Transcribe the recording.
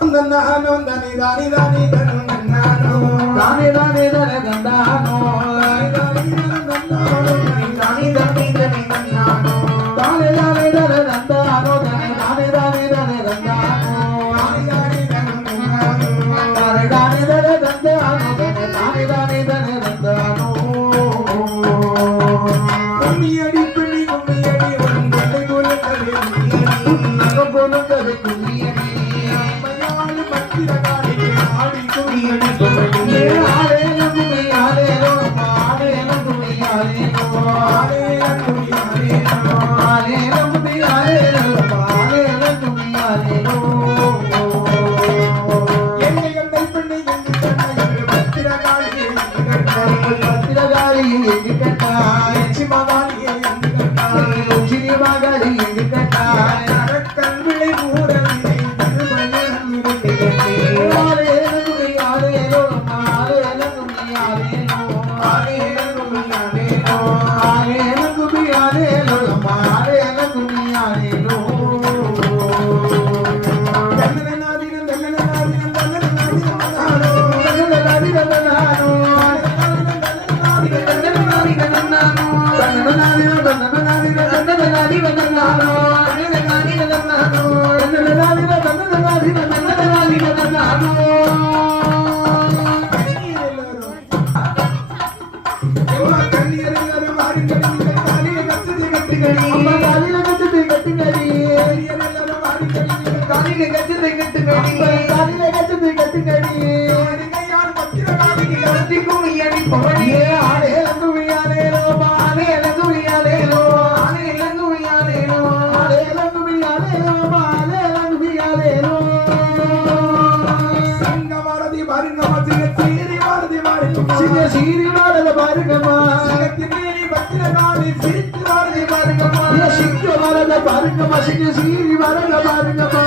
దండానో దని దాని దాని దండానో దాని దాని దన దండానో దాని దాని దాని దండానో దాని దాని దన దండానో దాని దాని దన దండానో దాని దాని దన దండానో దాని దాని దన దండానో கும்மியடி பிடி கும்மியடி வந்தே கோலக்கலே நக கோலக்கலே கும்மியடி மயால மத்திர காடி ஆடி கும்மியடி கும்மியடி ஆரேல கும்மியாலே ரோ ஆரேல கும்மியாலே ரோ ஆரேல கும்மியாலே ரோ ஆரேல கும்மியாலே ரோ ஆரேல கும்மியாலே ரோ என்னை கண்டை பண்ணி எங்கு கண்டாய் மத்திர காடி மத்திர காடி எங்கு கண்டாய் சிமகாலி எங்கு கண்டாய் சிமகாலி எங்கு கண்டாய் அரக்கன் விளை மூடவில்லை திருமணம் இருந்தே ஆரேல கும்மியாலே ரோ ஆரேல கும்மியாலே ரோ ஆரேல கும்மியாலே ரோ ஆரேல கும்மியாலே ரோ ஆரேல கும்மியாலே ரோ தன்னனாதின தன்னனாதின தன்னனாதின தன்னனாதின சீரிவாரத பாருங்கம்மா சிங்கத்தினேரி பத்திரகாளி சிரித்து வாரதி பாருங்கம்மா சிங்க வரத பாருங்கம்மா சிங்க சீரி வரத பாருங்கம்மா